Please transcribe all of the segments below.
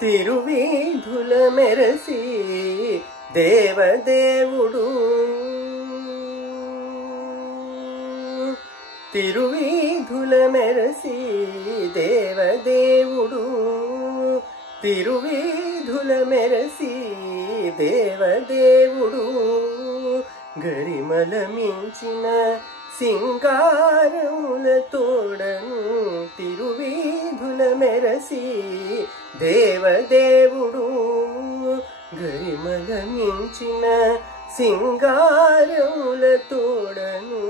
తిరువీధుల మెరసి దేవదేవుడు తిరువీధుల మెరసి దేవదేవుడు తిరువీధుల మెరసి దేవదేవుడు గరిమల మించిన సింగారముల తోడను తిరువీధుల మెరసి దేవదేవుడు గరిమల మించిన సింగారముల తోడను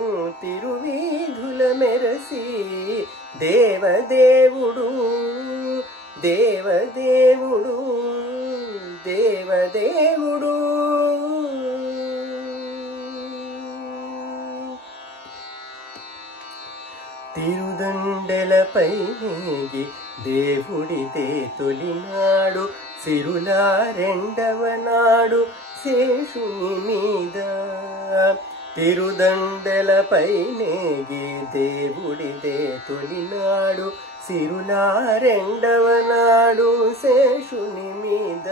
తిరువీధుల మెరసి దేవదేవుడు దేవదేవుడు దేవదేవుడు తిరుదండెలపై నేగి దేవుడిదే తొలినాడు సిరులా రెండవ నాడు శేషుని మీద తిరుదండెలపై నేగి దేవుడిదే తొలినాడు సిరులా రెండవ నాడు శేషుని మీద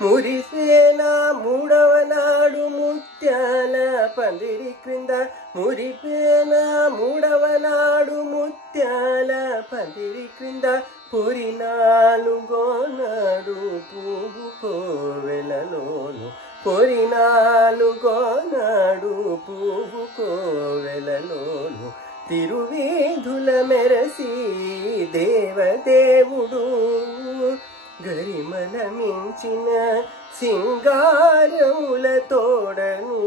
మురిసేనా మూడవ నాడు ముత్యాల పందిరి క్రింద మురిపేనా మూడవ నాడు ముత్యాల పందిరి క్రింద పొరినాలుగో నాడు పువ్వు కోవెలలోను పొరినాలుగో నాడు పువ్వు కోవెలలోను తిరువీధుల మెరసి దేవదేవుడు గరిమల మించిన సింగారముల తోడను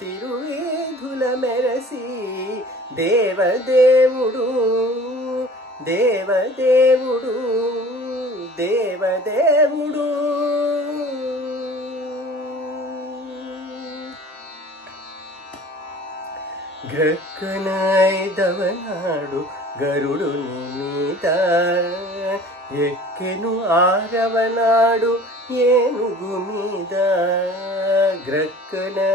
తిరువీధుల మెరసి దేవదేవుడు దేవదేవుడు దేవదేవుడు గ్రక్కనైదవనాడు గరుడుని మీద ఎక్కెను ఆరవనాడు ఏనుగు మీద గ్రక్కనైదవనాడు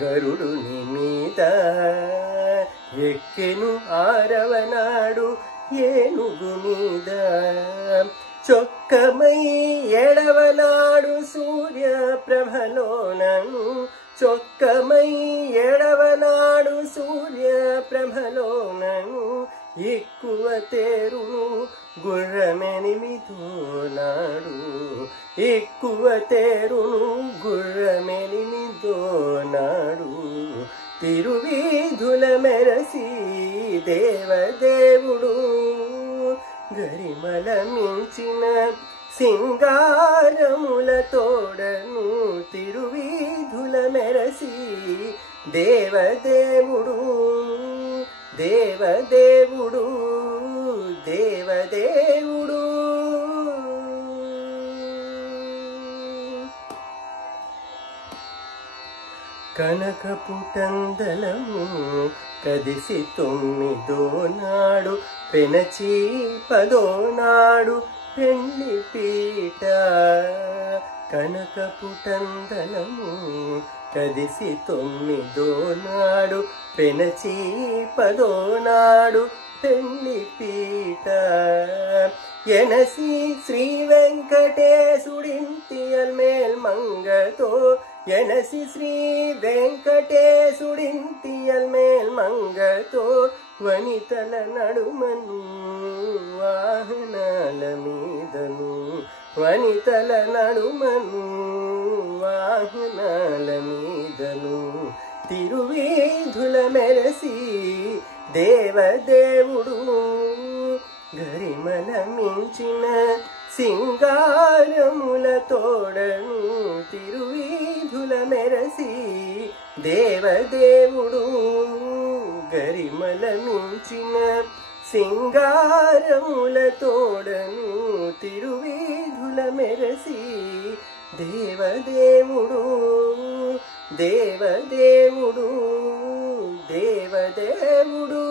గరుడుని మీద ఎక్కెను ఆరవనాడు ఏనుగు మీద చొక్కమై ఏడవనాడు సూర్య ప్రభలోనను చొక్కమై ఏడవనాడు సూర్య ప్రభలోనను ఎక్కువ తేరును గుర్రమెనిమిదో నాడు ఎక్కువ తేరును గుర్రమెనిమిదో నాడు తిరువీధుల మెరసి దేవదేవుడు గరిమల మించిన సింగారముల తోడను తిరువీధుల మెరసి దేవదేవుడు దేవదేవుడు దేవదేవుడు కనకపుటందలము కదిసి తొమ్మిదో నాడు పెనచి పదో నాడు పెళ్లి పీట కనకపుటందలము కదిసి తొమ్మిదో నాడు పెనచి పదో నాడు పెళ్లి పీట ఎనసి శ్రీ వెంకటేశుడింటియల్ మేల్ మంగతో ఎనసి శ్రీ వెంకటేశుడింటియల్ మేల్ మంగతో వనితల నడుమను వాహనాల మీదను వనితల నడుమను వాహనాల మీదను తిరువీధుల మెరసి దేవదేవుడు గరిమల మించిన సింగారముల తోడను తిరువీధుల మెరసి దేవదేవుడు గరిమల మించిన సింగారముల తోడను తిరువీధుల మెరసి దేవదేవుడు దేవదేవుడు దేవదేవుడు